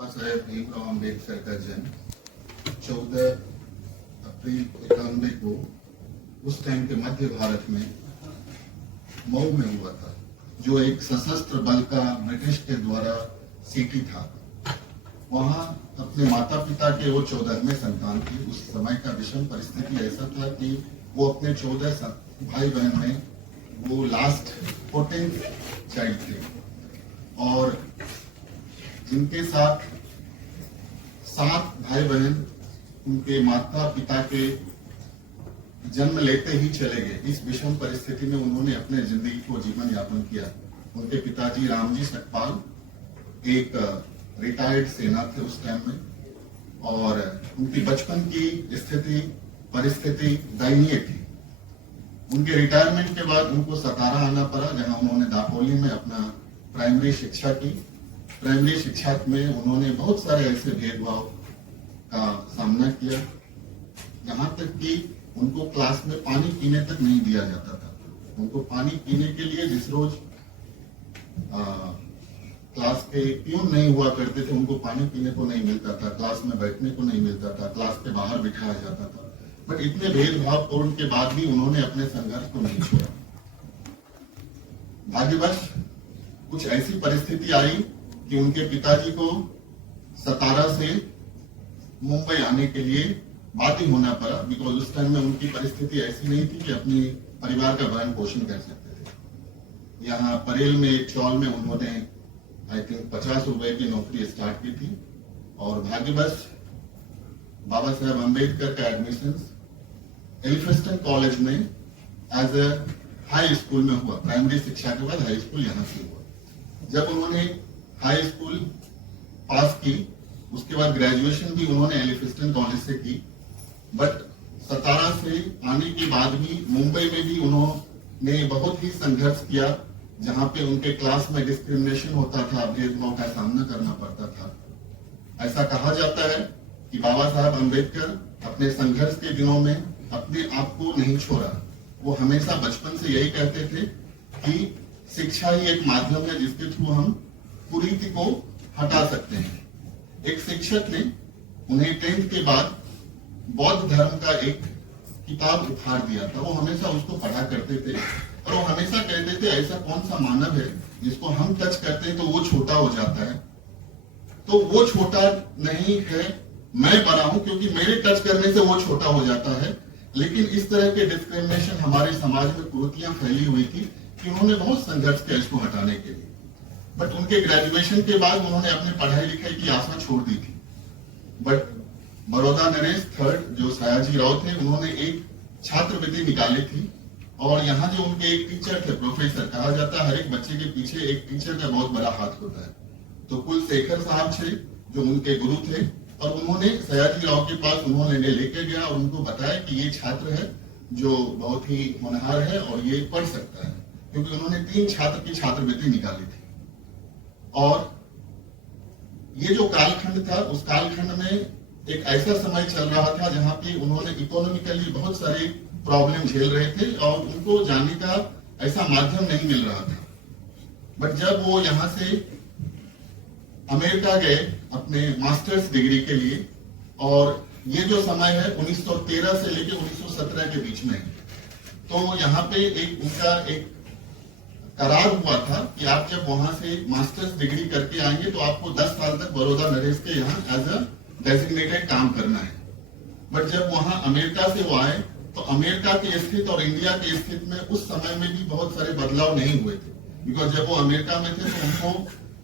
साहेब भीमराव अम्बेडकर का जन्म 14 अप्रैल 91 को उस टाइम के मध्य भारत में मऊ में हुआ था, जो एक सशस्त्र बल का ब्रिटिश के द्वारा सिटी था। वहां अपने माता पिता के वो 14वें संतान थे। उस समय का विषम परिस्थिति ऐसा था कि वो अपने 14 भाई बहन में वो लास्ट 14th चाइल्ड थे और जिनके साथ 7 भाई बहन उनके माता पिता के जन्म लेते ही चले गए। इस विषम परिस्थिति में उन्होंने अपने जिंदगी को जीवन यापन किया। उनके पिताजी रामजी सतपाल एक रिटायर्ड सेना थे उस टाइम में और उनकी बचपन की परिस्थिति दयनीय थी। उनके रिटायरमेंट के बाद उनको सतारा आना पड़ा, जहां उन्होंने दापोली में अपना प्राइमरी शिक्षा की। प्राइमरी शिक्षा में उन्होंने बहुत सारे ऐसे भेदभाव का सामना किया, यहाँ तक कि उनको क्लास में पानी पीने तक नहीं दिया जाता था। उनको पानी पीने के लिए जिस रोज क्लास के प्यून नहीं हुआ करते थे, उनको पानी पीने को नहीं मिलता था, क्लास में बैठने को नहीं मिलता था, क्लास के बाहर बिठाया जाता था। बट इतने भेदभावपूर्ण के बाद भी उन्होंने अपने संघर्ष को नहीं छोड़ा। भाग्यवश कुछ ऐसी परिस्थिति आई कि उनके पिताजी को सतारा से मुंबई आने के लिए बाध्य होना पड़ा, बिकॉज उस टाइम में उनकी परिस्थिति ऐसी नहीं थी कि अपनी परिवार का भरण पोषण कर सकते थे। यहाँ परेल में एक चौल में उन्होंने आई थिंक 50 रुपए की नौकरी स्टार्ट की थी और भाग्यवश बाबा साहेब अम्बेडकर का एडमिशन एलिफिंस्टन कॉलेज में एज ए हाई स्कूल में हुआ। प्राइमरी शिक्षा के बाद हाई स्कूल यहाँ से हुआ। जब उन्होंने हाई स्कूल पास की, उसके बाद ग्रेजुएशन भी उन्होंने एलिफिंस्टन कॉलेज से की। बट सतारा से आने के बाद भी मुंबई में भी उन्होंने बहुत ही संघर्ष किया, जहां पे उनके क्लास में डिस्क्रिमिनेशन होता था, भेदभाव का सामना करना पड़ता था। ऐसा कहा जाता है कि बाबा साहब अम्बेडकर अपने संघर्ष के दिनों में अपने आप को नहीं छोड़ा। वो हमेशा बचपन से यही कहते थे कि शिक्षा ही एक माध्यम है जिसके थ्रू हम कुरीति को हटा सकते हैं। एक शिक्षक ने उन्हें 10th के बाद बौद्ध धर्म का एक किताब उपहार दिया था। वो हमेशा उसको पढ़ा करते थे और वो हमेशा कहते थे ऐसा कौन सा मानव है जिसको हम टच करते हैं तो वो छोटा हो जाता है। तो वो छोटा नहीं है, मैं बड़ा हूं क्योंकि मेरे टच करने से वो छोटा हो जाता है। लेकिन इस तरह के डिस्क्रिमिनेशन हमारे समाज में कुरीतियां फैली हुई थी कि उन्होंने बहुत संघर्ष किया इसको हटाने के लिए। बट उनके ग्रेजुएशन के बाद उन्होंने अपनी पढ़ाई लिखाई की आशा छोड़ दी थी। बट बड़ौदा नरेश थर्ड जो सयाजी राव थे, उन्होंने एक छात्रवृत्ति निकाली थी और यहाँ जो उनके एक टीचर थे, प्रोफेसर, कहा जाता है हर एक बच्चे के पीछे एक टीचर का बहुत बड़ा हाथ होता है। तो कुलशेखर साहब थे जो उनके गुरु थे और उन्होंने सयाजी राव के पास उन्होंने लेके गया और उनको बताया कि ये छात्र है जो बहुत ही होनहार है और ये पढ़ सकता है, क्योंकि उन्होंने 3 छात्र की छात्रवृत्ति निकाली थी। और ये जो कालखंड था, उस कालखंड में एक ऐसा समय चल रहा था जहां पे उन्होंने इकोनॉमिकली बहुत सारे प्रॉब्लम झेल रहे थे और उनको जाने का ऐसा माध्यम नहीं मिल रहा था। बट जब वो यहाँ से अमेरिका गए अपने मास्टर्स डिग्री के लिए, और ये जो समय है 1913 से लेकर 1917 के बीच में, तो यहाँ पे उनका एक करार हुआ था कि आप जब वहां से मास्टर्स डिग्री करके आएंगे तो आपको 10 साल तक बड़ौदा नरेश के यहाँ एज अ डेजिग्नेटेड काम करना है। बट जब वहां अमेरिका से वो आए तो अमेरिका की स्थिति और इंडिया की स्थिति में उस समय में भी बहुत सारे बदलाव नहीं हुए थे, बिकॉज जब वो अमेरिका में थे तो उनको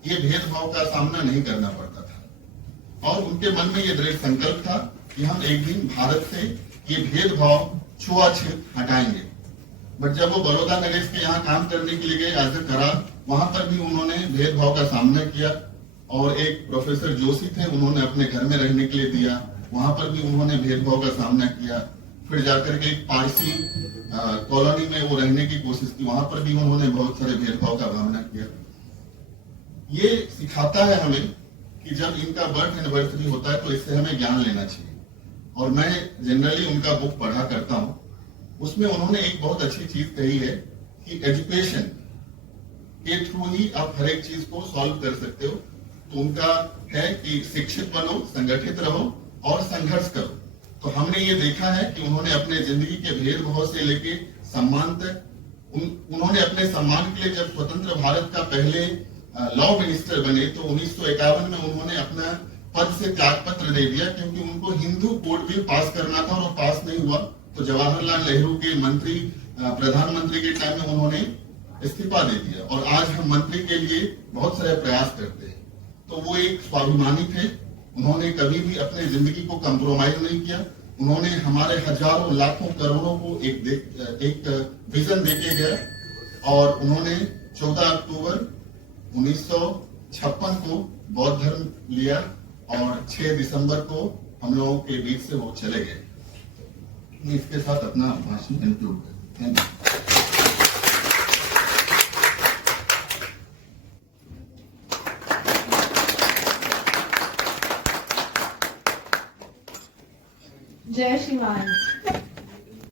ये भेदभाव का सामना नहीं करना पड़ता था और उनके मन में ये दृढ़ संकल्प था कि हम एक दिन भारत से ये भेदभाव छुआछूत हटाएंगे। बट जब वो बड़ौदा नरेश के यहाँ काम करने के लिए गए एज ए करार, वहां पर भी उन्होंने भेदभाव का सामना किया और एक प्रोफेसर जोशी थे, उन्होंने अपने घर में रहने के लिए दिया, वहां पर भी उन्होंने भेदभाव का सामना किया। फिर जाकर के एक पारसी कॉलोनी में वो रहने की कोशिश की, वहां पर भी उन्होंने बहुत सारे भेदभाव का सामना किया। ये सिखाता है हमें कि जब इनका बर्थ एनिवर्सरी होता है तो इससे हमें ज्ञान लेना चाहिए। और मैं जनरली उनका बुक पढ़ा करता हूँ, उसमें उन्होंने एक बहुत अच्छी चीज कही है कि एजुकेशन के थ्रू ही आप हर एक चीज को सॉल्व कर सकते हो। तो उनका है कि शिक्षित बनो, संगठित रहो और संघर्ष करो। तो हमने ये देखा है कि उन्होंने अपने जिंदगी के भेदभाव से लेके सम्मान तक, उन्होंने अपने सम्मान के लिए जब स्वतंत्र भारत का पहले लॉ मिनिस्टर बने तो 1951 में उन्होंने अपना पद से त्याग पत्र दे दिया, क्योंकि उनको हिंदू कोड बिल पास करना था और वो पास नहीं हुआ। तो जवाहरलाल नेहरू के प्रधानमंत्री के टाइम में उन्होंने इस्तीफा दे दिया और आज हम मंत्री के लिए बहुत सारे प्रयास करते हैं। तो वो एक स्वाभिमानी थे, उन्होंने कभी भी अपने जिंदगी को कंप्रोमाइज नहीं किया। उन्होंने हमारे हजारों लाखों करोड़ों को एक विजन देके गया और उन्होंने 14 अक्टूबर 1956 को बौद्ध धर्म लिया और 6 दिसंबर को हम लोगों के बीच से वो चले गए। मैं इसके साथ अपना भाषण कंक्लूड करता हूं। Thank you. जय श्रीमान।